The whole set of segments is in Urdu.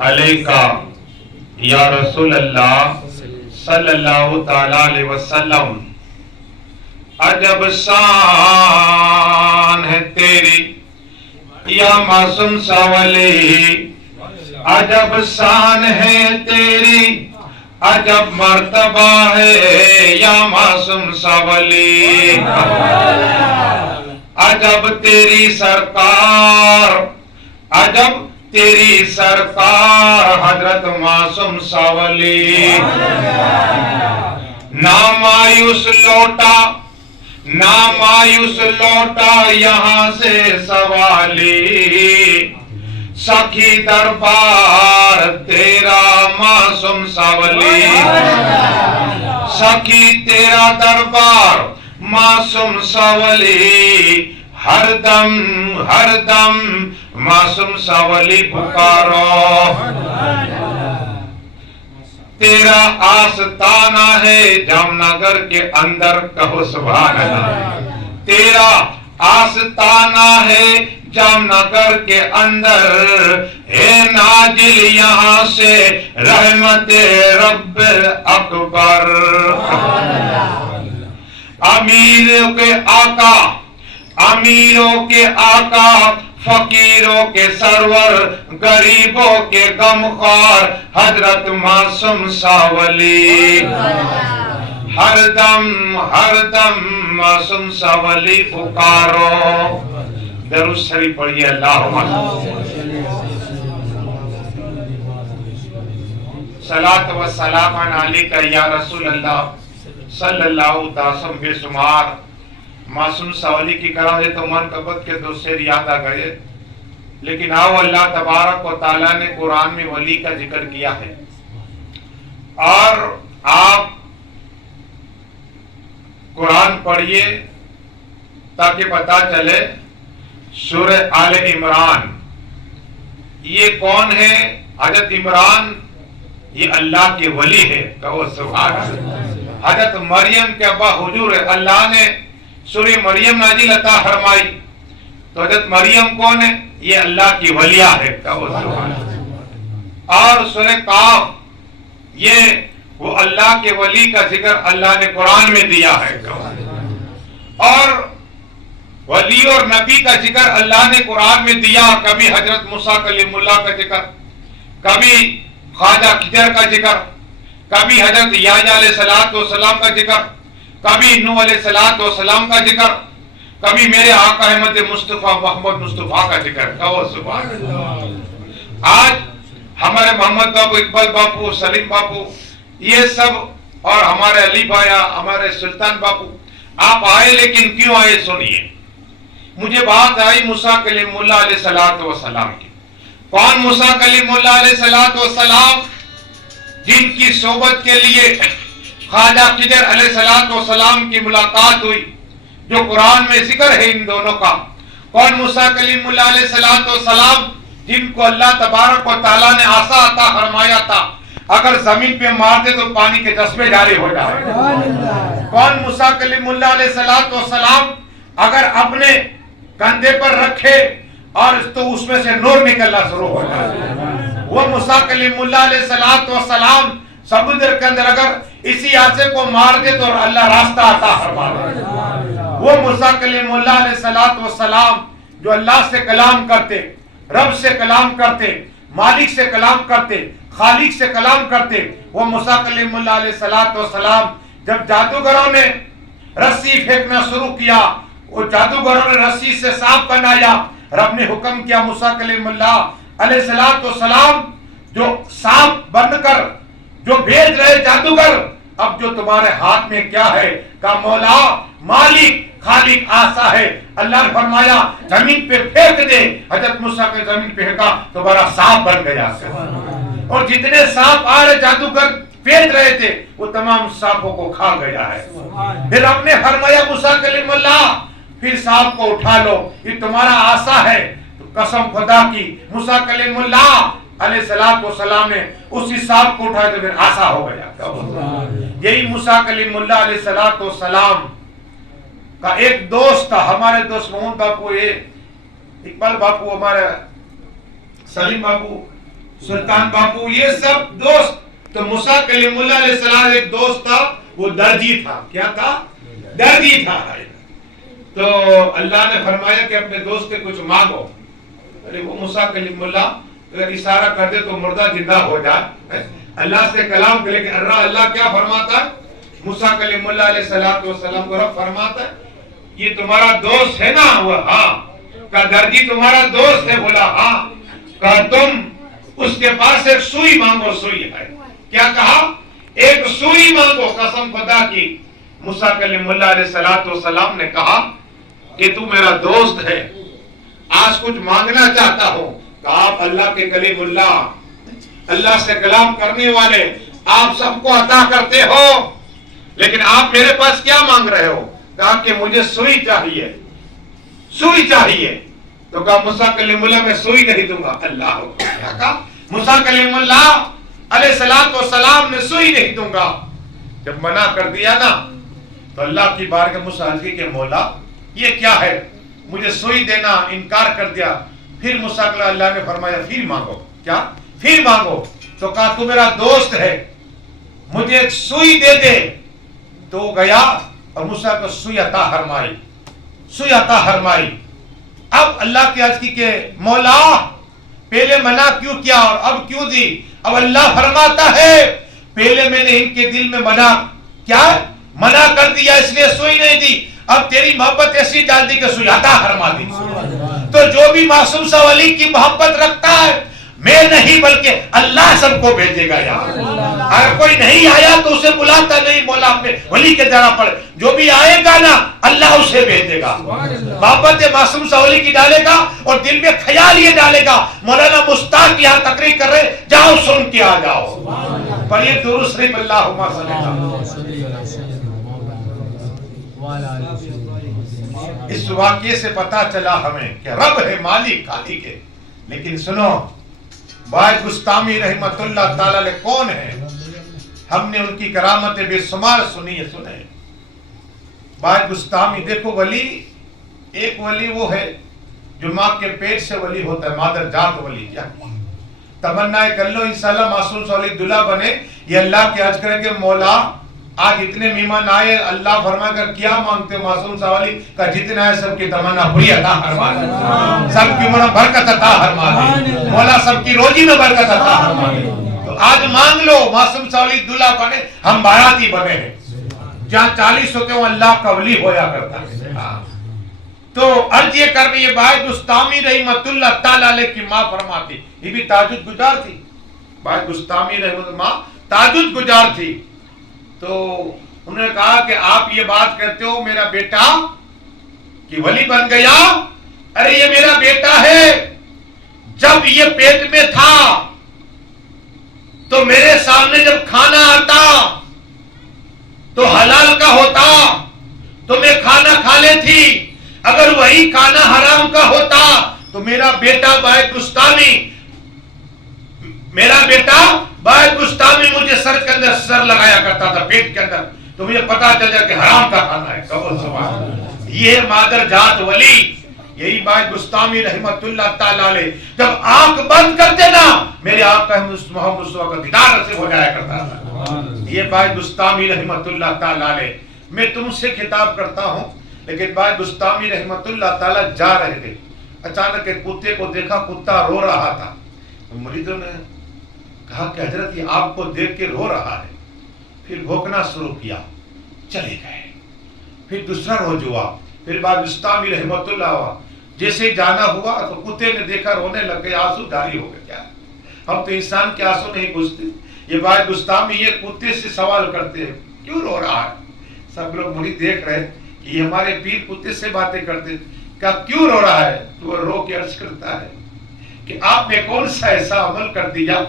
علیکہ یا رسول اللہ صلی اللہ تعالی علیہ وسلم، عجب شان ہے تیری یا معصوم سا ولی، عجب شان ہے تیری، عجب مرتبہ ہے یا معصوم سا ولی، عجب تیری سرکار، عجب تیری سرکار حضرت معصوم سا ولی، نہ مایوس لوٹا، نہ مایوس لوٹا یہاں سے سوالی، سخی دربار تیرا معصوم سا ولی، سخی تیرا دربار معصوم سا ولی، ہر دم معصوم سا ولی پکارو، تیرا آستانہ ہے جام نگر کے اندر، کہو سبحان اللہ، تیرا آستانہ ہے جام نگر کے اندر، اے نازل یہاں سے رحمت رب اکبر، امیروں کے آقا، امیروں کے آقا، فقیروں کے سرور، غریبوں کے غمخوار حضرت معصوم سا ولی، ہر دم معصوم سا ولی پکارو، درود شریف پڑھیے، اللہم صلاۃ و سلام علیکہ یا رسول اللہ صلی اللہ تعالی وسلم، بے شمار معصوم سا ولی کی کرا ہے تو من کبت کے دو شعر یاد آ گئے، لیکن آؤ اللہ تبارک و تعالیٰ نے قرآن میں ولی کا ذکر کیا ہے، اور آپ قرآن پڑھیے تاکہ پتا چلے سورہ آل عمران یہ کون ہے؟ حضرت عمران یہ اللہ کے ولی ہے، کہو سبحان اللہ۔ حضرت مریم کے ابا حضور ہے، اللہ نے سورہ مریم نازل عطا فرمائی، تو حضرت مریم کون ہے؟ یہ اللہ کی ولیہ ہے، کہو سبحان اللہ۔ اور سورہ قاف یہ وہ اللہ کے ولی کا ذکر اللہ نے قرآن میں دیا ہے، اور ولی اور نبی کا ذکر اللہ نے قرآن میں دیا، کبھی حضرت موسیٰ کلیم اللہ کا ذکر، کبھی خواجہ خضر کا ذکر، کبھی حضرت یحییٰ علیہ السلام کا ذکر، کبھی نوح علیہ السلام کا ذکر، کبھی میرے آقا احمد مصطفیٰ محمد مصطفیٰ کا ذکر، کہو سبحان اللہ۔ آج ہمارے محمد بابو، اقبال بابو، سلیم بابو، یہ سب، اور ہمارے علی بھایا، ہمارے سلطان بابو، آپ آئے، لیکن کیوں آئے سنیے۔ مجھے بات آئی موسیٰ کلیم اللہ علیہ السلام کی۔ کون موسیٰ کلیم اللہ علیہ السلام؟ جن کی صحبت کے لیے خواجہ خضر علیہ السلام کی ملاقات ہوئی، جو قرآن میں ذکر ہے ان دونوں کا۔ کون موسیٰ کلیم اللہ علیہ السلام؟ جن کو اللہ تبارک و تعالیٰ نے عصا عطا فرمایا تھا، اگر زمین پہ مار دے تو پانی کے جذبے جاری ہو جائے۔ کون موسیٰ کلیم اللہ علیہ السلام؟ اگر اپنے کندھے پر رکھے اور تو اس میں سے نور نکلنا شروع ہو جائے۔ وہ موسیٰ کلیم اللہ علیہ السلام سمندر کے اندر اگر اسی عصا کو مار دے تو اللہ راستہ عطا فرما دے۔ وہ موسیٰ کلیم اللہ علیہ السلام جو اللہ سے کلام کرتے، رب سے کلام کرتے، مالک سے کلام کرتے، خالق سے کلام کرتے، وہ موسیٰ کلیم اللہ علیہ السلام جب جادوگروں نے رسی پھینکنا شروع کیا، وہ جادوگروں نے رسی سے سانپ بنایا، رب نے حکم کیا موسیٰ کلیم اللہ علیہ السلام جو سانپ بن کر جو بھیج رہے جادوگر، اب جو تمہارے ہاتھ میں کیا ہے؟ کہ مولا مالک خالق آسا ہے۔ اللہ نے فرمایا زمین پہ پھینک دے، حضرت موسیٰ کے زمین پہ پھینکا تو بڑا سانپ بن گیا، اور جتنے سانپ آ رہے جادوگر پھینک رہے تھے وہ تمام سانپوں کو کھا گیا ہے۔ پھر ہم نے فرمایا موسیٰ کلیم اللہ پھر سانپ کو اٹھا لو، یہ تمہارا آسا ہے۔ تو قسم خدا کی موسیٰ کلیم اللہ علیہ السلام نے اسی سانپ کو اٹھایا تو پھر آسا ہو گیا۔ یہی موسیٰ کلیم اللہ علیہ السلام کا ایک دوست تھا، ہمارے دوست محمود باپو، اقبال باپو، ہمارے سلیم باپو، سلطان باپو، یہ سب دوست. تو موسیٰ کلیم اللہ علیہ السلام ایک دوست تھا، وہ درجی تھا. کیا تھا؟ درجی تھا. تو اللہ نے فرمایا کہ اپنے دوست سے کچھ مانگو. ارے وہ موسیٰ کلیم اللہ اگر اشارہ کر دے تو مردہ زندہ ہو جائے. اللہ سے کلام کرے کہ اللہ کیا فرماتا ہے؟ موسیٰ کلیم اللہ علیہ السلام کو رب فرماتا ہے یہ تمہارا دوست ہے نا؟ وہ ہاں. کہا درجی تمہارا دوست ہے؟ بولا ہاں. کہا تم اس کے پاس ایک سوئی مانگو. سوئی ہے. کیا کہا؟ ایک سوئی مانگو. قسم خدا کی موسیٰ کلیم اللہ علیہ السلام نے کہا کہ تو میرا دوست ہے، آج کچھ مانگنا چاہتا ہوں. کہا آپ اللہ کے کلیم اللہ، اللہ سے کلام کرنے والے، آپ سب کو عطا کرتے ہو، لیکن آپ میرے پاس کیا مانگ رہے ہو؟ کہا کہ مجھے سوئی چاہیے. سوئی چاہیے. تو کہا موسیٰ کلیم اللہ میں سوئی نہیں دوں گا. اللہ کیا کہا؟ موسیٰ کلیم اللہ علیہ السلام نے سوئی نہیں دوں گا. جب منع کر دیا نا تو اللہ کی بارگاہ میں موسیٰ علیہ کہ مولا یہ کیا ہے؟ مجھے سوئی دینا انکار کر دیا. پھر موسیٰ کو اللہ نے فرمایا پھر مانگو. کیا؟ پھر مانگو. تو کہا تو میرا دوست ہے، مجھے ایک سوئی دے دے. تو گیا اور موسیٰ کو سوئی عطا فرمائی. سوئی عطا فرمائی. اب اللہ کی عرض کی کہ مولا پہلے منع کیوں کیا اور اب کیوں دی؟ اب اللہ فرماتا ہے پہلے میں نے ان کے دل میں منع کر دیا اس لیے سوئی نہیں دی. اب تیری محبت ایسی ڈال دی کہ سوئی عطا فرما دی. تو جو بھی معصوم سا ولی کی محبت رکھتا ہے، میں نہیں بلکہ اللہ سب کو بھیجے گا. یار اگر کوئی نہیں آیا تو اسے بلاتا نہیں، مولا اپنے ولی کے جانا پڑے. جو بھی آئے گا نا اللہ اسے بھیجے گا. محبت معصوم سا ولی کی ڈالے گا اور دل میں خیال یہ ڈالے گا مولانا مشتاق یہاں تقریر کر رہے، جاؤ سن کے آ جاؤ. پڑھیے درود شریف اللہم صلی اللہ. اس واقعے سے پتا چلا ہمیں کہ رب ہے مالک خالق ہے. لیکن سنو باج بستامی رحمت اللہ تعالی علیہ کون ہے؟ ہم نے ان کی کرامت بے شمار سنی ہے. سنے باج بستامی دیکھو ولی، ایک ولی وہ ہے جو ماں کے پیٹ سے ولی ہوتا ہے، مادر جات ولی. کیا تمنا کر لو انشاءاللہ معصوم سا ولی دلہا بنے. یہ اللہ کے عرض کریں کہ مولا آج اتنے مہمان آئے، اللہ فرما کر کیا مانگتے معصوم سا ولی کا جتنا ہے سب کی تمنا پوری عطا فرما دے، سب کی عمر برکت عطا فرما دے، مولا سب کی روزی میں برکت عطا فرما دے. تو آج مانگ لو معصوم سا ولی دلہا بنے، ہم باراتی بنے ہیں. جہاں 40 ہوتے ہیں اللہ کا ولی ہویا کرتا ہے. تو عرض یہ کر رہی ہے باج بستامی رحمت اللہ تعالی علیہ کی ماں فرماتی، یہ بھی تہجد گزار تھی. باج بستامی رحمت اللہ ماں تہجد گزار تھی. تو انہوں نے کہا کہ آپ یہ بات کہتے ہو میرا بیٹا کہ ولی بن گیا. ارے یہ میرا بیٹا ہے، جب یہ پیٹ میں تھا تو میرے سامنے جب کھانا آتا تو حلال کا ہوتا تو میں کھانا کھا لیتی. اگر وہی کھانا حرام کا ہوتا تو میرا بیٹا باعث گستامی گستامی مجھے سر کے اندر سر لگایا کرتا تھا، پیٹ کے اندر. تو مجھے پتا چل جائے کہ حرام کا کھانا ہے. قبول سبحان. یہ مادر جات ولی، یہی باعث گستامی رحمت اللہ تعالی علیہ جب آنکھ بند کر دینا میرے آقا محمد مصطفیٰ کا دیدار نصیب ہو جایا کرتا تھا. یہ باعث گستامی رحمت اللہ تعالی علیہ. میں تم سے خطاب کرتا ہوں، لیکن باعث گستامی رحمت اللہ تعالی جا رہے تھے. اچانک ایک کتے کو دیکھا، کتا رو رہا تھا. مریدوں نے کہا کہ حضرت یہ آپ کو دیکھ کے رو رہا ہے. پھر بھوکنا شروع کیا، چلے گئے. پھر دوسرا روز ہوا، پھر بعد بستامی رحمت اللہ ہوا. جیسے جانا ہوا تو کتے نے دیکھا، رونے لگ گئے، آنسو جاری ہو گئے. کیا ہم تو انسان کے آنسو نہیں بوجھتے. یہ بعد بستامی یہ کتے سے سوال کرتے ہیں کیوں رو رہا ہے. سب لوگ مرید دیکھ رہے کہ یہ ہمارے پیر کتے سے باتیں کرتے. کہا کیوں رو رہا ہے؟ تو وہ رو کے عرض کرتا ہے کہ آپ نے کون سا ایسا عمل کر دیا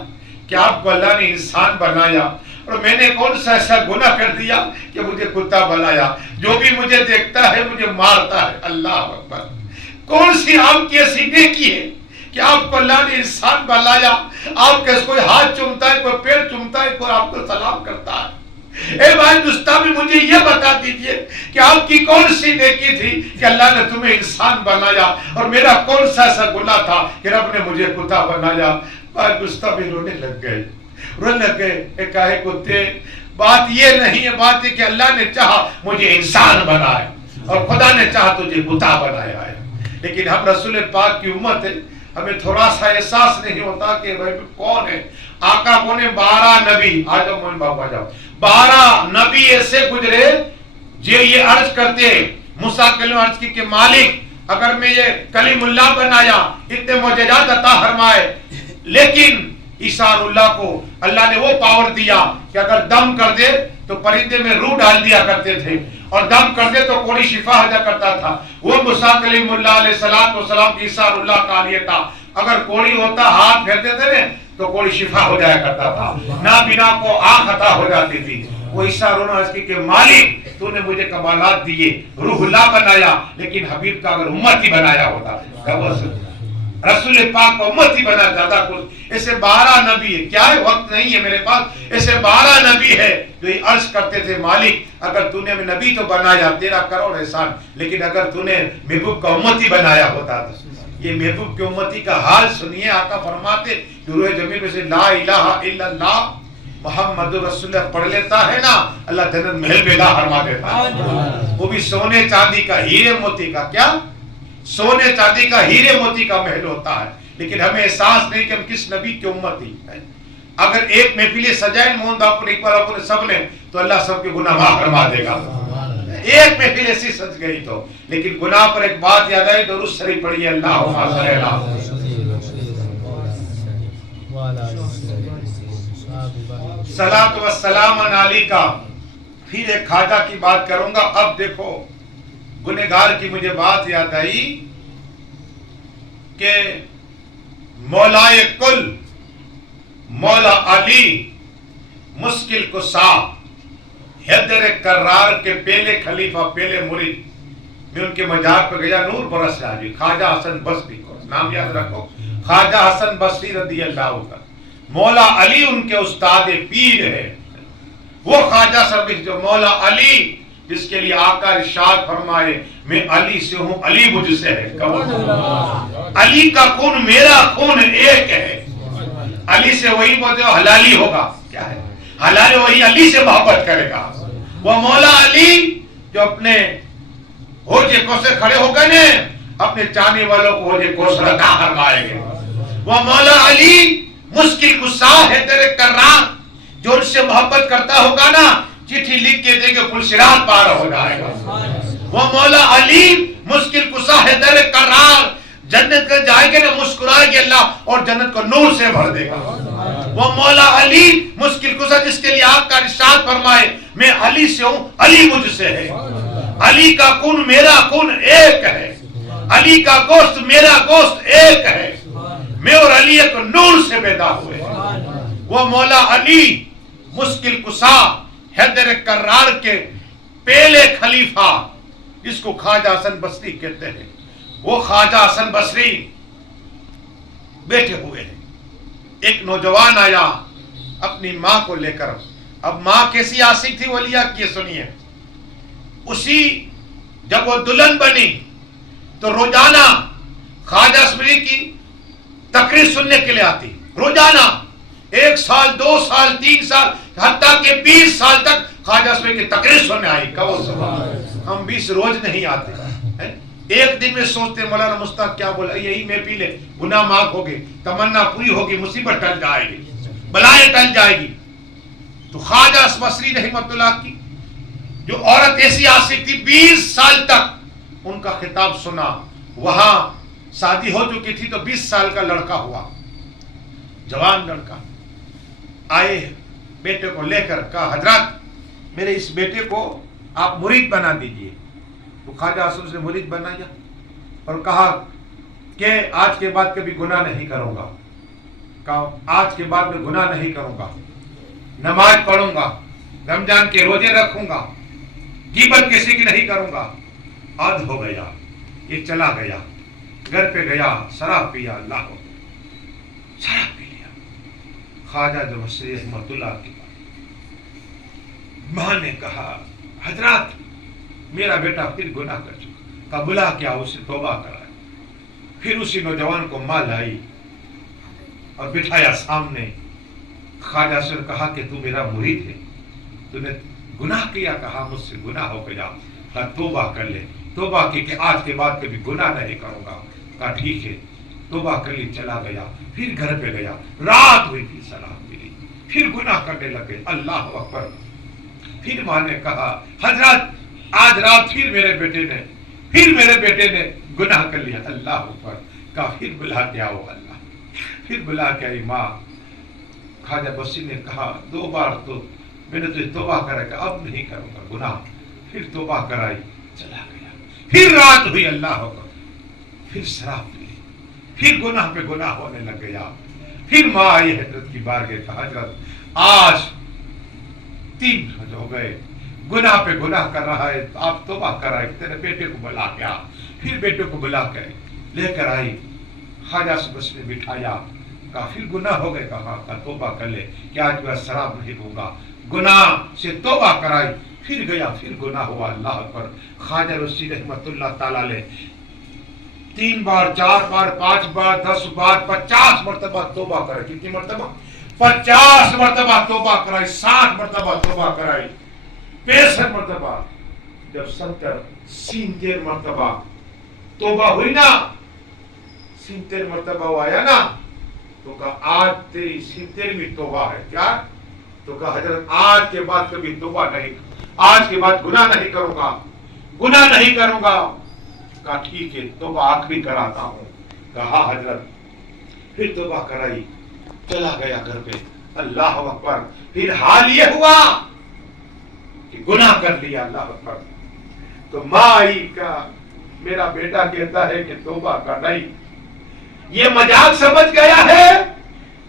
کہ آپ کو اللہ نے انسان بنایا، اور میں نے کون سا ایسا گناہ کر دیا کہ مجھے کتا بنایا. جو بھی مجھے دیکھتا ہے مجھے مارتا ہے. اللہ اکبر. کون سی آپ کی ایسی نیکی ہے کہ آپ کو اللہ نے انسان بنایا؟ آپ کے کوئی ہاتھ چومتا ہے، کوئی پیر چومتا ہے، کوئی آپ کو سلام کرتا ہے. اے بھائی دوستامی مجھے یہ بتا دیجئے کہ آپ کی کون سی نیکی تھی کہ اللہ نے تمہیں انسان بنایا، اور میرا کون سا ایسا گناہ تھا کہ رب نے مجھے کتا بنایا. بال مصطفی رونے لگ گئے کہے کتے بات یہ نہیں ہے، بات ہے کہ اللہ نے چاہا مجھے انسان بنائے اور خدا نے چاہا تجھے کتا بنایا ہے، لیکن ہم رسول پاک کی امت ہے، ہمیں تھوڑا سا احساس نہیں ہوتا کہ بھائی کون ہے آقا کون ہے۔ 12 نبی، آ جاؤ مومن باپ آ جاؤ، 12 نبی ایسے گزرے جو یہ عرض کرتے، موسیٰ کلیم عرض کی کہ مالک اگر میں یہ کلیم اللہ بنایا اتنے معجزات عطا فرمائے، لیکن عیسیٰ اللہ کو اللہ نے وہ پاور دیا کہ اگر دم کر دے تو پرندے میں روح ڈال دیا کرتے تھے، اور دم کر دے تو کوڑی شفا ہو جا کرتا تھا۔ وہ موسیٰ کلیم اللہ علیہ السلام کی عیسیٰ اللہ کا لیے تھا، اگر کوڑی ہوتا ہاتھ پھیرتے تھے نا تو کوڑی شفا ہو جایا کرتا تھا، نابینا کو آنکھ عطا ہو جاتی تھی۔ وہ عیسیٰ رونا اس کی کہ مالک تو نے مجھے کمالات دیے، روح اللہ بنایا، لیکن حبیب کا اگر امتی بنایا ہوتا رسول پاک کو امتی بنا زیادہ کچھ۔ ایسے 12 نبی ہے، کیا ہے وقت نہیں ہے میرے پاس، ایسے 12 نبی ہے جو یہ عرض کرتے تھے مالک اگر تو نے نبی تو بنایا تیرا کروڑ احسان، لیکن اگر تو نے محبوب کا امتی بنایا ہوتا تھا۔ یہ محبوب کے امتی کا حال سنیے، آقا فرماتے کہ روح زمین میں سے لا الہ الا اللہ محمد رسول اللہ پڑھ لیتا ہے نا، اللہ جنت محل بیدا فرما دیتا ہے، وہ بھی سونے چاندی کا ہیرے موتی کا، کیا سونے چاندی کا ہیرے موتی کا محل ہوتا ہے، لیکن ہمیں احساس نہیں کہ ہم کس نبی کی امتی ہیں۔ اگر ایک محفل سجائے موہن باپو نے اقبال باپو نے سب نے تو اللہ سب کے گناہ معاف فرما دے گا، ایک محفل ایسی سج گئی تو، لیکن گناہ پر ایک بات یاد آئی، درود شریف پڑھیے اللہم صلی اللہ صلاۃ و سلام علی کا۔ پھر ایک خواجہ کی بات کروں گا۔ اب دیکھو گنہگار کی مجھے بات یاد آئی کہ مولائے کل مولا علی مشکل کشا حیدر کرار کے پہلے خلیفہ پہلے مرید، میں ان کے مزار پہ گیا، نور برس جی خواجہ حسن بصری کو نام یاد رکھو، خواجہ حسن بصری رضی اللہ عنہ، مولا علی ان کے استاد پیر ہے۔ وہ خواجہ سروش جو مولا علی جس کے لیے آقا ارشاد فرمائے میں علی سے ہوں علی مجھ سے ہے، علی کا خون میرا خون ایک ہے، علی سے وہی بولتے ہو حلالی ہوگا، کیا ہے حلال وہی علی سے محبت کرے گا۔ وہ مولا علی جو اپنے ہوجے کو سے کھڑے ہو گئے اپنے چاہنے والوں کو ہوجے کو سے رکھا فرمائے گے۔ وہ مولا علی مشکل کشا ہے تیرے کرار، جو ان سے محبت کرتا ہوگا نا چٹھی لکھ کے دے گے پل صراط پار ہو جائے گا۔ وہ مولا علی مشکل کشا ہے تیرے کرار، جنت کا جائے گے نا مسکرائے گے اللہ اور جنت کو نور سے بھر دے گا۔ وہ مولا علی مشکل کشا جس کے لیے آپ کا ارشاد فرمائے میں علی سے ہوں علی مجھ سے ہے، علی کا خون میرا خون ایک ہے، علی کا گوشت میرا گوشت ایک ہے، میں اور علی ایک نور سے پیدا ہوئے۔ وہ مولا علی مشکل کشا حیدر کرار کے پہلے خلیفہ جس کو خواجہ حسن بصری کہتے ہیں، وہ خواجہ حسن بصری بیٹھے ہوئے ہیں۔ ایک نوجوان آیا اپنی ماں کو لے کر، اب ماں کیسی عاشق تھی ولیہ کی سنیے، اسی جب وہ دلہن بنی تو روزانہ خواجہ بصری کی تقریر سننے کے لیے آتی، روزانہ 1 سال 2 سال 3 سال حتیٰ کہ 20 سال تک خواجہ بصری کی تقریر سننے آئی۔ ہم 20 روز نہیں آتے، ایک دن میں سوچتے مولانا مصطفیٰ کیا بولا، یہی میں پی لے گناہ معاف ہوگی، تمنا پوری ہوگی، مصیبت ٹل جائے گی، بلائیں ٹل جائے گی۔ تو خواجہ بصری رحمۃ اللہ کی جو عورت ایسی عاشق تھی 20 سال تک ان کا خطاب سنا، وہاں شادی ہو چکی تھی تو 20 سال کا لڑکا ہوا، جوان لڑکا، آئے بیٹے کو لے کر کہا حضرات میرے اس بیٹے کو آپ مرید بنا دیجئے۔ تو خواجہ حسن سے مرید بنایا اور کہا کہ آج کے بعد کبھی گناہ نہیں کروں گا، کہا آج کے بعد میں گناہ نہیں کروں گا، نماز پڑھوں گا، رمضان کے روزے رکھوں گا، غیبت کسی کی نہیں کروں گا۔ عاد ہو گیا، یہ چلا گیا، گھر پہ گیا، شراب پیا، اللہ ہو شراب پی لیا۔ خواجہ جو بصری رحمۃ اللہ کی ماں نے کہا حضرات میرا بیٹا پھر گناہ کر چکا، کہا بلا کیا اسے توبہ کرائے۔ پھر اسی نوجوان کو ماں لائی، اور بٹھایا سامنے. خواجہ سے کہا کہ تو میرا مرید ہے, تو نے گناہ کیا. کہا مجھ سے گناہ ہو گیا. کہا توبہ کر لے. توبہ کی کہ آج کے بعد کبھی گناہ نہیں کروں گا. کہا ٹھیک ہے. توبہ کر لی, چلا گیا. پھر گھر پہ گیا, رات ہوئی, پھر سلام ملی, پھر گناہ کرنے لگے. اللہ اکبر. پھر ماں نے کہا حضرت آج رات پھر میرے بیٹے نے گناہ کر لیا. اللہ اکبر. کہا پھر بلا کے آؤ. اللہ پھر بلا کے آئی ماں. خواجہ بصری نے کہا 2 بار تو میں نے تجھے توبہ کرا کہ اب نہیں کروں گا گناہ. پھر توبہ کرائی, چلا گیا. پھر رات ہوئی. اللہ اکبر. پھر شراب پی, پھر گناہ پہ گناہ ہونے لگ گیا. پھر ماں آئی حضرت کی بارگاہ. کہ حضرت آج 3 روز ہو گئے, گناہ پہ گناہ کر رہا ہے, آپ توبہ کرائے. تیرے بیٹے کو بلا کے آ. پھر بیٹے کو بلا کے لے کر آئی. خواجہ سے بس نے بٹھایا. کہا پھر گناہ ہو گئے. کہا توبہ کر لے کہ آج میں شراب نہیں لوں گا. گناہ سے توبہ کرائی. پھر گیا, پھر گناہ ہوا. اللہ پر. خواجہ رشید رحمت اللہ تعالی علیہ 3 بار 4 بار 5 بار 10 بار 50 مرتبہ توبہ کرے. کتنی مرتبہ؟ 50 مرتبہ توبہ کرائی. 60 مرتبہ توبہ کرائی. 65 مرتبہ. جب 70 مرتبہ توبہ ہوئی نا, 70 مرتبہ وہ آیا نا, تو کہا آج تیری 70ویں توبہ ہے. کیا؟ تو کہا حضرت آج کے بعد کبھی توبہ نہیں, آج کے بعد گناہ نہیں کروں گا, گناہ نہیں کروں گا. کہا ٹھیک ہے, توبہ آخری کراتا ہوں. کہا حضرت. پھر توبہ کرائی, چلا گیا گھر پہ. اللہ اکبر. پھر حال یہ ہوا کہ گناہ کر لیا. اللہ اکبر. تو ماں آئی, کا میرا بیٹا کہتا ہے کہ توبہ کر نہیں, یہ مذاق سمجھ گیا ہے.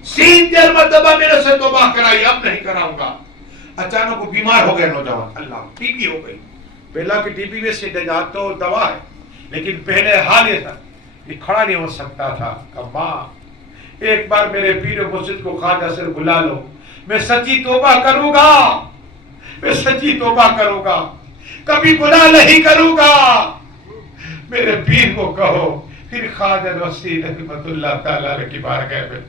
70 مرتبہ میرے سے توبہ کرائی, اب نہیں کراؤں گا. اچانک وہ بیمار ہو گئے نوجوان. اللہ, ٹی بی ہو گئی. پہلا کہ ٹی بی میں سے نجات تو دوا ہے, لیکن پہلے حال یہ تھا یہ کھڑا نہیں ہو سکتا تھا. کہ ماں ایک بار میرے پیر و مرشد کو خواجہ سے بلا لو, میں سچی توبہ کروں گا, میں سچی توبہ کروں گا, کبھی گناہ نہیں کروں گا. میرے پیر کو کہو. پھر خواجہ رشید رحمت اللہ تعالی علیہ کی بارگاہ میں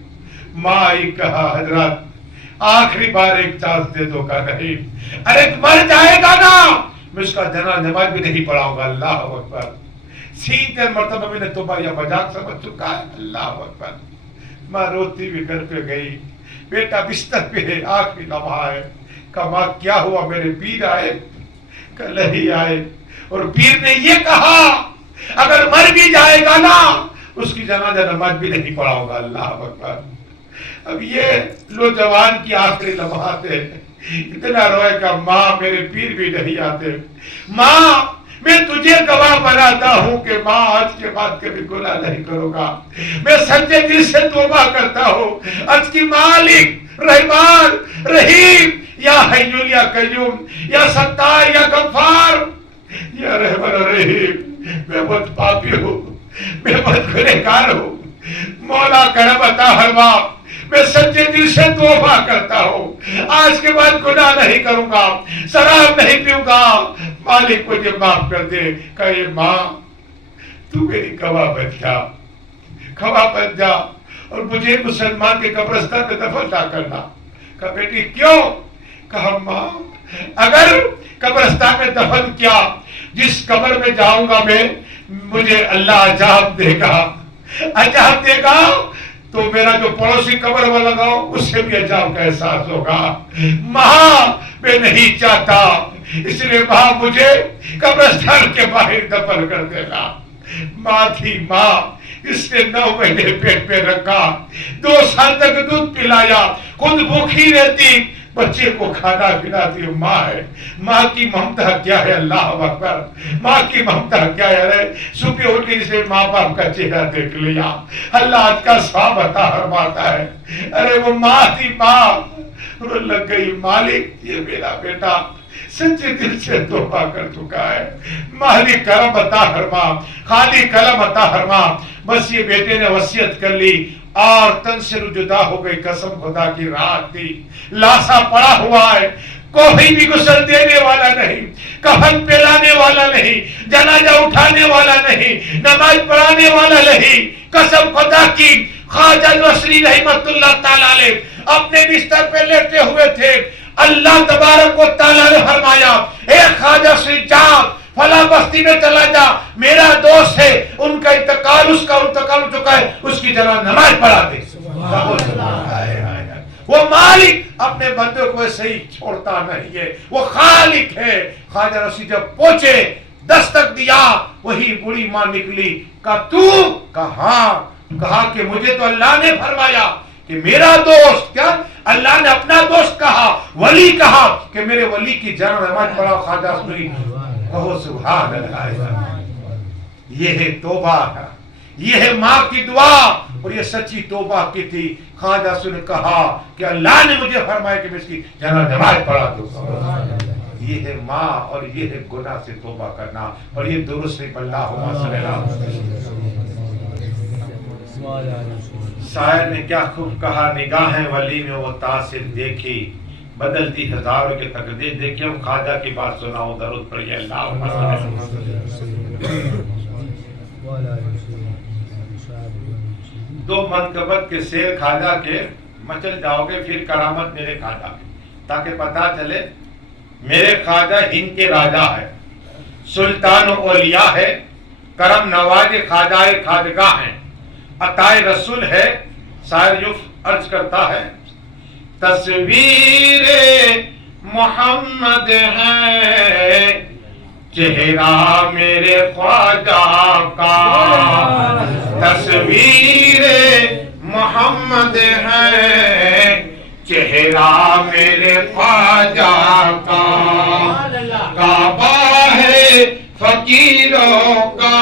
ماں آئی. کہا حضرت آخری بار ایک چانس دے دو. کا نہیں, ارے مر جائے گا نا, میں اس کا جنازہ نماز بھی نہیں پڑھاؤں گا. اللہ اکبر. 70 مرتبہ میں نے توبہ یا مذاق سمجھ چکا ہے. اللہ اکبر. ماں روتی بھی گھر پہ گئی. بیٹا بستر پہ ہے, آخری لمحہ ہے. کہا ماں کیا ہوا؟ میرے پیر آئے. کہ نہیں آئے. اور پیر نے یہ کہا اگر مر بھی جائے گا نا, اس کی جنازہ نماز بھی نہیں پڑھاؤں گا. اللہ اکبر. اب یہ نوجوان کی آخری لمحات ہے. اتنا روئے کہ ماں میرے پیر بھی نہیں آتے. ماں میں تجھے گواہ بناتا ہوں کہ ماں آج کے بعد کبھی گناہ نہیں کروں گا. میں سچے دل سے توبہ کرتا ہوں. آج کی مالک رحمان رحیم یا حی یا قیوم یا ستار یا غفار یا رحمان رحیم, میں بہت پاپی ہوں, میں بہت گنہگار ہوں. مولا کرم عطا فرما. میں سچے دل سے توبہ کرتا ہوں, آج کے بعد گناہ نہیں کروں گا, شراب نہیں پیوں گا. مالک مجھے معاف کر دے. کہے ماں تو میری گواہ بن جا, گواہ بن جا, اور مجھے مسلمان کے قبرستان میں دفن نہ کرنا. کہا بیٹی کیوں؟ کہا ماں اگر قبرستان میں دفن کیا, جس قبر میں جاؤں گا میں, مجھے اللہ عذاب دے گا, عذاب دے گا, تو میرا جو پڑوسی قبر میں لگاؤ اس سے بھی عذاب کا احساس ہوگا. ماں میں نہیں چاہتا, اس لیے ماں مجھے قبرستان کے باہر دفن کر دینا. ماں تھی ماں, اس نے 9 مہینے پیٹ پہ رکھا, 2 سال تک دودھ پلایا, خود بھوکی رہتی, بچے کو کھانا کھلاتی. ماں ہے. ماں کی ممتا کیا ہے؟ اللہ اکبر. ماں کی ممتا کیا ہے؟ صبح اٹھنے سے ماں باپ کا چہرہ دیکھ لیا, اللہ آج کا ثواب عطا فرماتا ہے. ارے وہ ماں تھی ماں, رو لگ گئی. مالک یہ میرا بیٹا سچے دل سے توبہ کر چکا ہے, مالک کرم عطا فرما, خالی کرم عطا فرما. بس یہ بیٹے نے وصیت کر لی اور تن سے جدا ہو گئی. قسم خدا کی رات تھی, لاشا پڑا ہوا ہے, کوئی بھی غسل دینے والا نہیں, کفن پہلانے والا نہیں, جنازہ اٹھانے والا نہیں, نماز پڑھانے والا نہیں. قسم خدا کی خواجہ نصری رحمت اللہ تعالیٰ علیہ اپنے بستر پہ لیٹے ہوئے تھے. اللہ تبارک و تعالیٰ نے فرمایا اے خواجہ سجاد فلاں بستی میں چلا جا, میرا دوست ہے, ان کا انتقال ہو چکا ہے, اس کی جنازہ نماز پڑھا دے. وہ مالک اپنے بندے کو ایسے ہی چھوڑتا نہیں ہے, وہ خالق ہے. خواجہ رسی جب پہنچے, دستک دیا, وہی بڑی ماں نکلی. کہا تو؟ کہا کہ مجھے تو اللہ نے فرمایا کہ میرا دوست, کیا اللہ نے اپنا دوست کہا, ولی کہا کہ میرے ولی کی جنازہ نماز پڑھاؤ. خواجہ رسی کہو سبحان اللہ. یہ ہے توبہ, یہ ہے ماں کی دعا, اور یہ سچی توبہ کی تھی. خواجہ سے نے کہا کہ اللہ نے مجھے فرمایا کہ میں اس کی جنازہ نماز پڑھا دوں. یہ ہے ماں, اور یہ ہے گناہ سے توبہ کرنا, اور یہ درست ہے. اللہم صلی اللہ علیہ وسلم. شاعر نے کیا خوب کہا, نگاہیں ولی میں وہ تاثر دیکھی, بدلتی ہزاروں کے تقدیر دیکھیں. وہ خواجہ کی بات سناؤ, درود پڑھیے. اللہم صلی دو منقبت کے شیر خواجہ کے مچل جاؤ گے, پھر کرامت میرے خواجہ کی, تاکہ پتا چلے میرے خواجہ ہند کے راجہ ہے, سلطان و اولیاء ہے, کرم نواز خواجہ خواجگاہ ہیں, عطائے رسول ہے. شاعر یوں عرض کرتا ہے, تصویر محمد ہے چہرہ میرے خواجہ کا, تصویر محمد ہے چہرہ میرے خواجہ کا, کعبہ ہے فقیروں کا,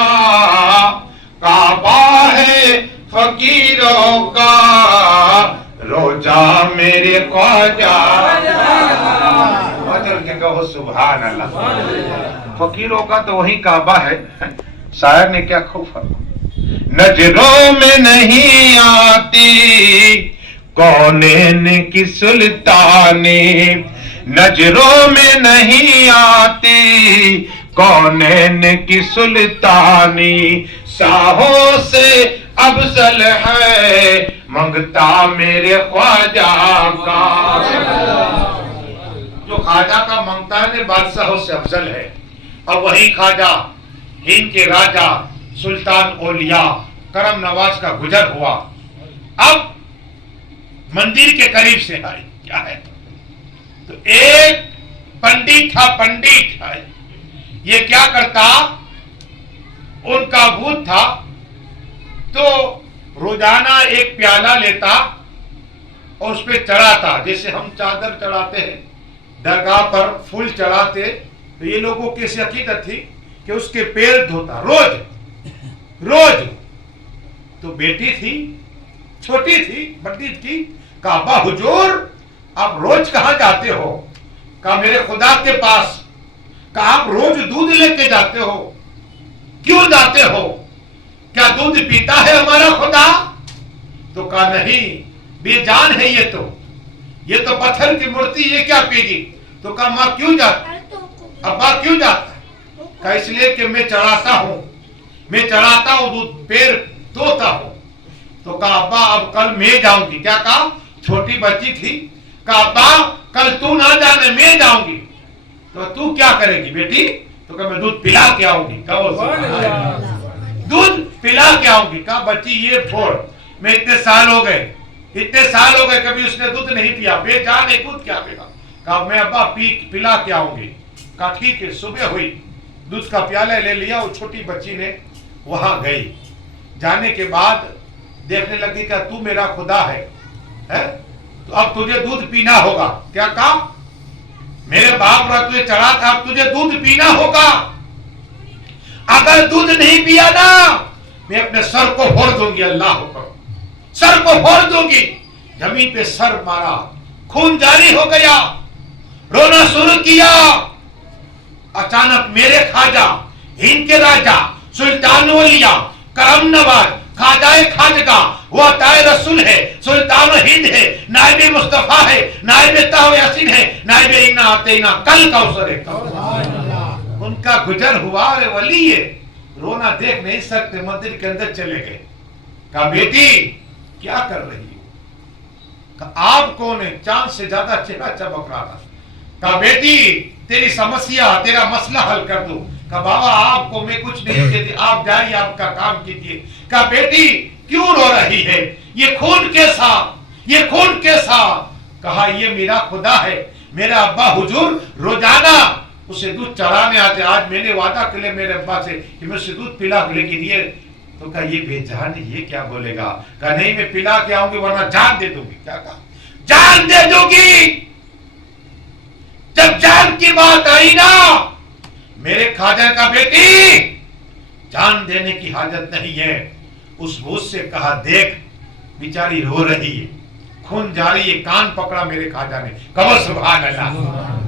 کعبہ ہے فقیروں کا, روزہ میرے خواجہ. کہو سبحان اللہ. فقیروں کا تو وہی کعبہ ہے. شاعر نے کیا خوب فرمایا, نظروں میں نہیں آتی کونین کی سلطانی, نظروں میں نہیں آتی کونین کی سلطانی, شاہوں سے افضل ہے منگتا میرے خواجہ کا. جو خواجہ کا منگتا ہے بادشاہوں سے افضل ہے. اور وہی خواجہ ہند کے راجہ سلطان اولیاء کرم نواز کا گزر ہوا. اب مندر کے قریب سے آئی, کیا ہے تو ایک پنڈت تھا, پنڈت ہے, یہ کیا کرتا, ان کا بھوت تھا, تو روزانہ ایک پیالہ لیتا اور اس پہ چڑھاتا, جیسے ہم چادر چڑھاتے ہیں, درگاہ پر پھول چڑھاتے. تو یہ لوگوں کی ایسی عقیدت تھی کہ اس کے پیر دھوتا روز. تو بیٹی تھی, چھوٹی تھی, پنڈت کی. کہا ابا حضور آپ روز کہاں جاتے ہو؟ کہا میرے خدا کے پاس. کہا آپ روز دودھ لے کے جاتے ہو, کیوں جاتے ہو؟ کیا دودھ پیتا ہے ہمارا خدا؟ تو کہا نہیں, بے جان ہے یہ تو پتھر کی مورتی, یہ کیا پی گی؟ تو کہا ماں کیوں جاتا, ابا کیوں جاتا؟ کہا اس لیے کہ میں چڑھاتا ہوں دودھ, پیر دھوتا ہوں. تو کہا ابا اب کل میں جاؤں گی. کیا کہا؟ چھوٹی بچی تھی. کہا ابا کل تو نہ جانے, میں جاؤں گی. تو تو کیا کرے گی بیٹی؟ تو کہا میں دودھ پلا کے آؤں گی. دودھ پلا کے آؤں گی. کہا بچی یہ چھوڑ, میں اتنے سال ہو گئے کبھی اس نے دودھ نہیں پیا, بے جان ہے, دودھ کیا پیگا؟ کہا میں ابا پلا کے آؤں گی. کہا ٹھیک ہے. صبح ہوئی, دودھ کا پیالہ لے لیا, وہ چھوٹی بچی نے وہاں گئی. جانے کے بعد دیکھنے لگی کہ تو میرا خدا ہے, تو اب تجھے دودھ پینا ہوگا. کیا کہا؟ میرے باپ را تجھے چڑھا تھا, اب تجھے دودھ پینا ہوگا. اگر دودھ نہیں پیا نا, میں اپنے سر کو پھوڑ دوں گی. اللہ حکم, سر کو پھوڑ دوں گی. زمین پہ سر مارا, خون جاری ہو گیا, رونا شروع کیا. اچانک میرے خواجہ ہند کے راجہ سلطان اولیاء کرم نواز خواجہ خواجگاہ, وہ عطائے رسول ہے, سلطان ہند ہے, نائب مصطفیٰ ہے, نائب طہ یاسین ہے, نائب انا اعطینا کل کوثر ہے. ان کا گزر ہوا. ارے ولی ہے, رونا دیکھ نہیں سکتے, مندر کے اندر چلے گئے. کہا بیٹی کیا کر رہی ہو؟ کہا آپ کون ہیں؟ چاند سے زیادہ چہرہ چمک رہا تھا. کہا بیٹی تیری سمسیا تیرا مسئلہ حل کر دوں. کہا بابا آپ کو میں کچھ نہیں کہتی, آپ جائیے آپ کا کام کیجیے. کہا بیٹی کیوں رو رہی ہے؟ یہ خون کیسا, یہ خون کیسا؟ کہا یہ میرا خدا ہے, میرا ابا حضور روزانہ اسے دودھ چرانے آتے. آج میں نے وعدہ کر لیا میرے ابا سے کہ میں اسے دودھ پلا, لیکن یہ تو کہا یہ بے جان یہ کیا بولے گا؟ کہا نہیں میں پلا کے آؤں گی ورنہ جان دے دوں گی. کیا کہا؟ جان دے دوں گی. جب جان کی بات آئی نا میرے خواجہ کا بیٹی جان دینے کی حاجت نہیں ہے. اس بھوت سے کہا دیکھ بیچاری رو رہی ہے, خون جاری ہے. کان پکڑا میرے خواجہ نے, کہو سبحان اللہ.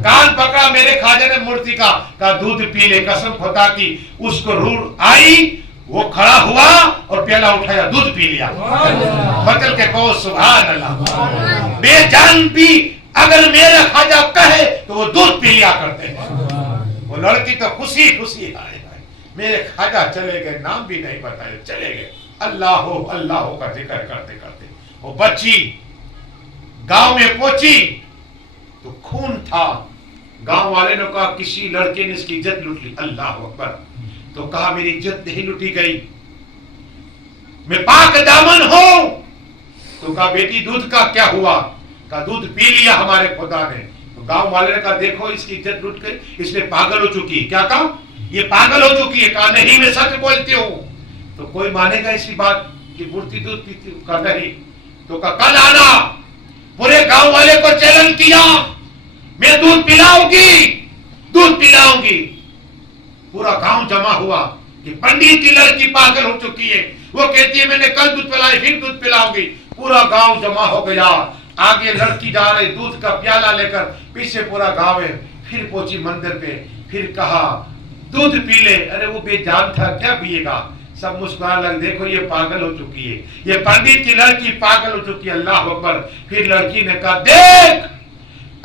کان پکڑا میرے خواجہ نے مورتی کا, کہا دودھ پی لے. قسم خدا کی اس کو روح آئی, وہ کھڑا ہوا اور پیالہ اٹھایا دودھ پی لیا. بدل کے کہو سبحان اللہ. بے جان بھی اگر میرے خواجہ کہے تو وہ دودھ پی لیا کرتے ہیں. وہ لڑکی تو خوشی خوشی آئے میرے خواجہ چلے گئے, نام بھی نہیں بتائے, چلے گئے. اللہ کا ذکر کرتے کرتے وہ بچی گاؤں میں پہنچی تو خون تھا. گاؤں والے نے کہا کسی لڑکے نے اس کی عزت لوٹ لی. اللہ اکبر. تو کہا میری عزت نہیں لوٹی گئی, میں پاک دامن ہوں. تو کہا بیٹی دودھ کا کیا ہوا؟ کہا دودھ پی لیا ہمارے خدا نے. تو گاؤں والے نے کہا دیکھو اس کی عزت لوٹ گئی, اس نے پاگل ہو چکی ہے. کیا کہا؟ یہ پاگل ہو چکی ہے. کہا نہیں میں سچ بولتی ہوں. تو کوئی مانے گا اسی بات کہ مورتی دودھ پیتی ہوں؟ کہا نہیں. تو کہا کل آنا. پورے گاؤں والے کو چیلنج کیا, میں دودھ پلاؤں گی, دودھ پلاؤں گی. پورا گاؤں جمع ہوا کہ پنڈت کی لڑکی پاگل ہو چکی ہے, وہ کہتی ہے میں نے کل دودھ پلائی پھر دودھ پلاؤں گی. پورا گاؤں جمع ہو گیا. آگے لڑکی جا رہی دودھ کا پیالہ لے کر, پیچھے پورا گاؤں ہے. پھر پہنچی مندر پہ, پھر کہا دودھ پی لے. ارے وہ بے جان تھا کیا پیے گا؟ سب مسکرانے لگے, دیکھو یہ پاگل ہو چکی ہے, یہ پنڈت کی لڑکی پاگل ہو چکی ہے. اللہ اکبر. پھر لڑکی نے کہا دیکھ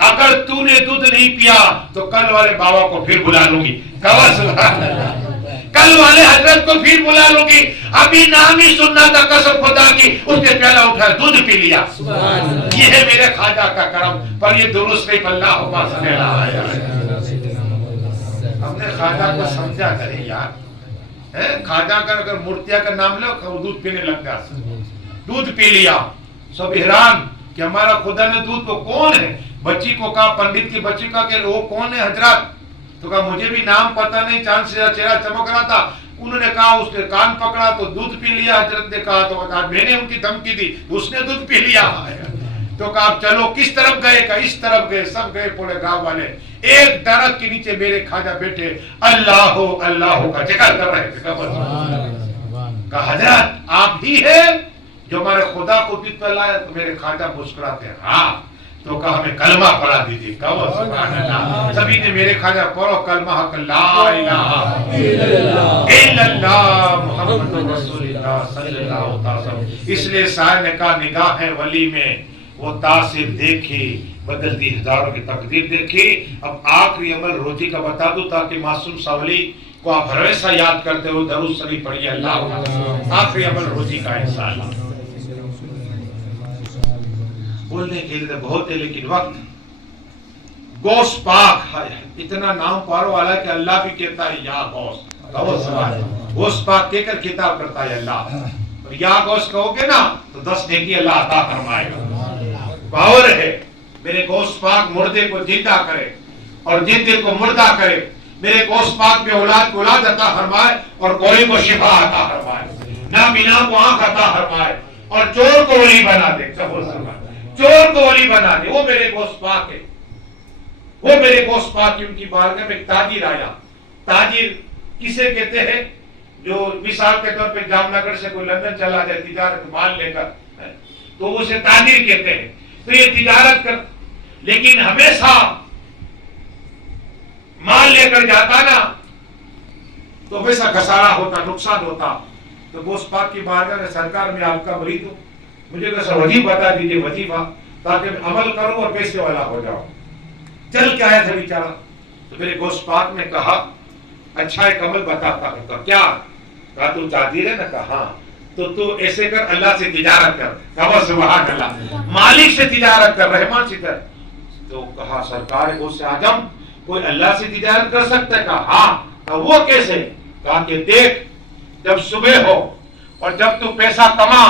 اگر تو نے دودھ نہیں پیا تو کل والے بابا کو پھر بلا لوں گی. کہو سبحان اللہ. کل والے حضرت کو پھر بلا لوں گی. ابھی نام ہی سننا تھا قسم خدا کی, اس نے پیالہ اٹھایا دودھ پی لیا. یہ ہے میرے خواجہ کا کرم. پر یہ درست نہیں. اللہ صلی اللہ علیہ وسلم. ہم نے خواجہ کو سمجھا کرے یار. خواجہ کا اگر مورتیا کا نام لو دودھ پینے لگ گیا. دودھ پی لیا. سب حیران کہ ہمارا خدا نے دودھ کو کون ہے. بچی کو کہا, پنڈت کی بچی کا کہ وہ کون ہے حضرت؟ تو کہا مجھے بھی نام پتہ نہیں, چاند سے چہرہ چمک رہا تھا. انہوں نے کہا اس نے کان پکڑا تو دودھ پی لیا. حضرت نے کہا تو میں نے ان کی دھمکی دی, اس نے دودھ پی لیا. تو کہا چلو کس طرف گئے؟ کہا اس طرف گئے. سب گئے پورے گاؤں والے. ایک درخت کے نیچے میرے خواجہ بیٹھے اللہ کا ذکر کر رہے تھے. کہا حضرت آپ ہی ہے جو ہمارے خدا کو دودھ پلایا؟ تو میرے خواجہ مسکراتے ہاں. تو کہا ہمیں کلمہ پڑھا دیجیے. کہو سبحان اللہ. سبھی نے میرے خواجہ پڑھو کلمہ حق لا الہ الا اللہ محمد رسول اللہ صلی اللہ علیہ وسلم. اس لیے شاعر نے کہا نگاہ ہے ولی میں وہ تاثیر دیکھی, بدلتی ہزاروں کی تقدیر دیکھی. اب آخری عمل روزی کا بتا دوں تاکہ معصوم ساولی کو آپ ہمیشہ یاد کرتے ہو. درود شریف پڑھیے. اللہ آخری عمل روزی کا ہے انشاءاللہ. بولنے کے لیے بہت ہے لیکن وقت. غوث پاک اتنا نام پارو والا کہ اللہ بھی کہتا ہے یا غوث. غوث پاک کہہ کر خطاب کرتا ہے اللہ. اور یا غوث کہو گے نا تو 10 نیکی اللہ عطا فرمائے گا. باور ہے میرے غوث پاک مردے کو زندہ کرے اور زندے کو مردہ کرے. میرے غوث پاک میں اولاد کو اولاد عطا فرمائے اور کوئی کو شفا عطا فرمائے. نابینا کو آنکھ عطا فرمائے اور چور کو ولی بنا دے. چور کو ولی بنا دے. وہ میرے غوث پاک ہے. وہ میرے غوث پاک کی ان کی بارگاہ میں ایک تاجر آیا. تاجر کسے کہتے ہیں جو مثال کے طور پہ جام نگر سے کوئی لندن چلا جائے تجارت مال لے کر, تو اسے تاجر کہتے ہیں. تو یہ تجارت کر لیکن ہمیشہ مال لے کر جاتا نا تو ہمیشہ خسارہ ہوتا, نقصان ہوتا. تو غوث پاک کی بارگاہ میں سرکار میں آپ کا مرید ہوں, مجھے کیسا وظیفہ بتا دیجیے وظیفہ تاکہ میں عمل کروں اور پیسے والا ہو جاؤں. چل کے آیا تھا بیچارہ. تو میرے غوث پاک نے کہا اچھا ایک عمل بتاتا ہوں. کہا کیا؟ کہا تو تاجر ہے نا؟ کہا ہاں. تو ایسے کر اللہ سے تجارت کر. کہو سبحان اللہ. مالک سے تجارت کر, رحمان سے کر. تو کہا سرکار غوث اعظم کوئی اللہ سے تجارت کر سکتا ہے؟ کہا ہاں. کہا وہ کیسے؟ کہا کہ دیکھ, جب صبح ہو اور جب تو پیسہ کما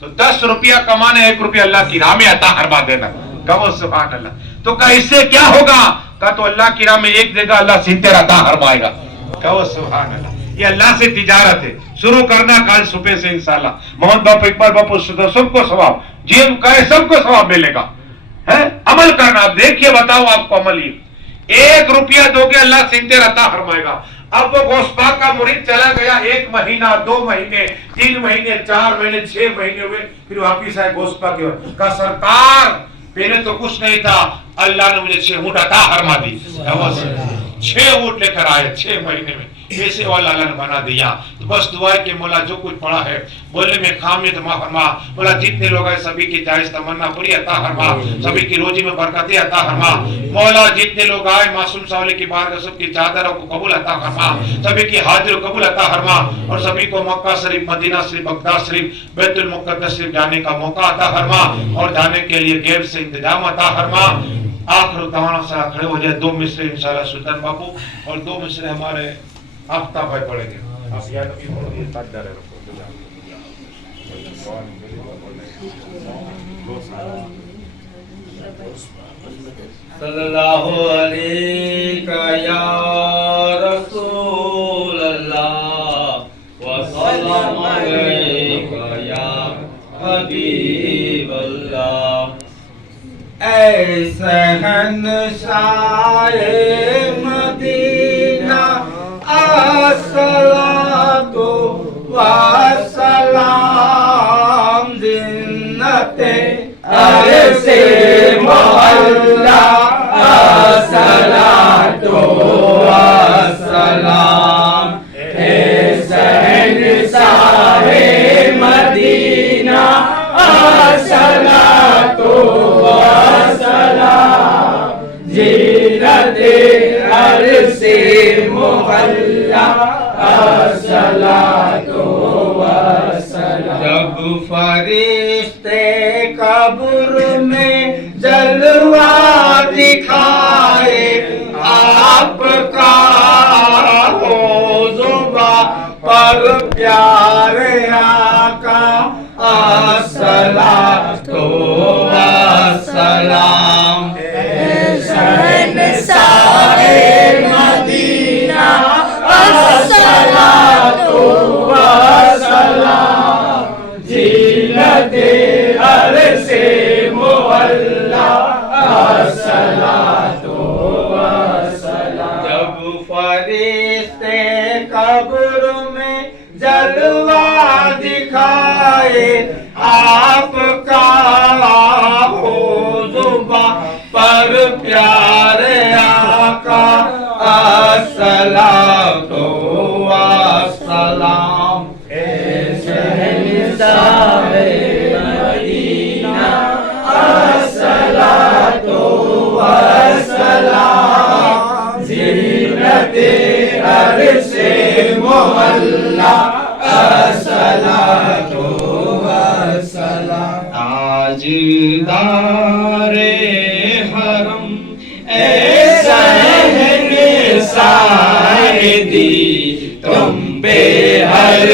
تو 10 روپیہ کمانے 1 روپیہ اللہ کی راہ میں عطا فرما دینا. کہو سبحان اللہ. تو کہا اس سے کیا ہوگا؟ کہا تو اللہ کی راہ میں 1 جگہ اللہ 70 عطا فرمائے گا. کہو سبحان اللہ. یہ اللہ سے تجارت ہے. شروع کرنا کل صبح سے انشاءاللہ. محمد باپو, اقبال باپو, سب کو ثواب, جی ہم کہے سب کو ثواب ملے گا. عمل کرنا. دیکھیے بتاؤ آپ کو عمل ہی 1 روپیہ دو گے اللہ 70 عطا فرمائے گا. اب وہ غوث پاک کا مرید چلا گیا, 1 مہینہ 2 مہینے 3 مہینے 4 مہینے 6 مہینے ہوئے, پھر واپس آئے غوث پاک کے کہا سرکار پہلے تو کچھ نہیں تھا, اللہ نے مجھے 6 اونٹ عطا فرما دی. 6 اونٹ لے کر آئے 6 مہینے میں, ایسے والا اللہ نے بنا دیا. تو بس دعا ہے کہ مولا جو کچھ پڑا ہے بولنے میں خامی تو معاف فرما. مولا جتنے لوگ ہیں سبھی کی جائز تمنا پوری عطا فرما, سبھی کی روزی میں برکتیں عطا فرما. مولا جتنے لوگ آئے معصوم ساولی کی بارگاہ سب کی چادروں کو قبول عطا فرما, سبھی کی حاضر و قبول عطا فرما, اور سبھی کو مکہ شریف, مدینہ شریف, بغداد شریف, بیت المقدس شریف جانے کا موقع عطا فرما, اور جانے کے لیے غیب سے انتظام عطا فرما. آخر دعوانا سارا کھڑے ہو جائے. 2 مصرے انشاءاللہ سلطان باپو اور 2 مصرے ہمارے آفتاب بھائی پڑھیں گے. آپ یاد بھی پڑھو, یہ تاج دار ہے. صلی اللہ علیہ یا رسول اللہ وسلم علیہ یا حبیب اللہ. اے شہنشاہ مدینہ الصلاۃ والسلام, زینت عرش معلا الصلاۃ والسلام. اے شہنشاہ مدینہ الصلاۃ والسلام, زینت عرش معلا الصلاۃ والسلام. جب فرشتے قبر میں جلوہ دکھائے آپ کا ہو زباں پر پیارے آقا الصلاۃ والسلام. شہنشاہ مدینہ الصلاۃ والسلام, زینت عرش معلا الصلاۃ والسلام. جب فرشتے قبر میں جلوہ دکھائے آپ کا ہو زباں پر پیارے آقا الصلاۃ والسلام. اے شہنشاہ مدینہ الصلاۃ والسلام, زینت عرش معلا الصلاۃ والسلام. تاجدار حرم اے شہنشاہ دی, تم پہ ہر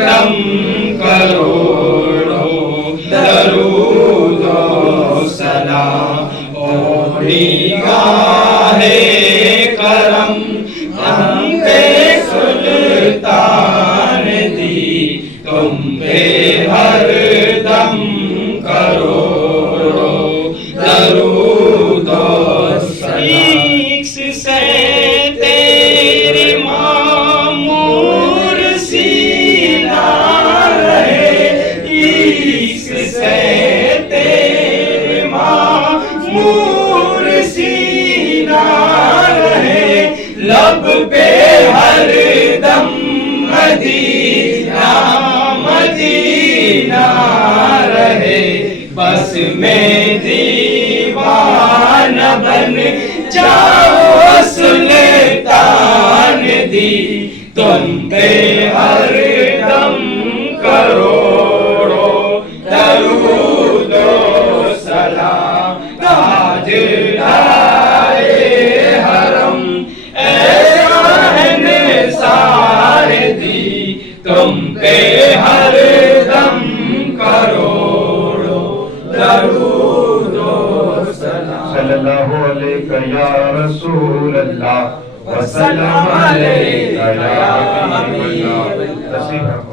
دم کروڑوں درود و سلام. اور نگاہ کرم ہم پہ سلطان دی, تم پہ ہر دم کروڑوں درود و سلام. سے تیری معمور سینہ رہے, عشق سے تیری معمور سینہ رہے, لب پہ ہر دم مدینہ مدینہ رہے. بس میں دیوانہ بن جاؤ سلطان دی, تم پہ ہر دم کرو تاجدارے حرم ایسا ہے نثار دی تم پہ ہر دم کروڑوں درود و سلام صلی اللہ علیہ یا رسول اللہ وسلم علیہ یا حبیب اللہ.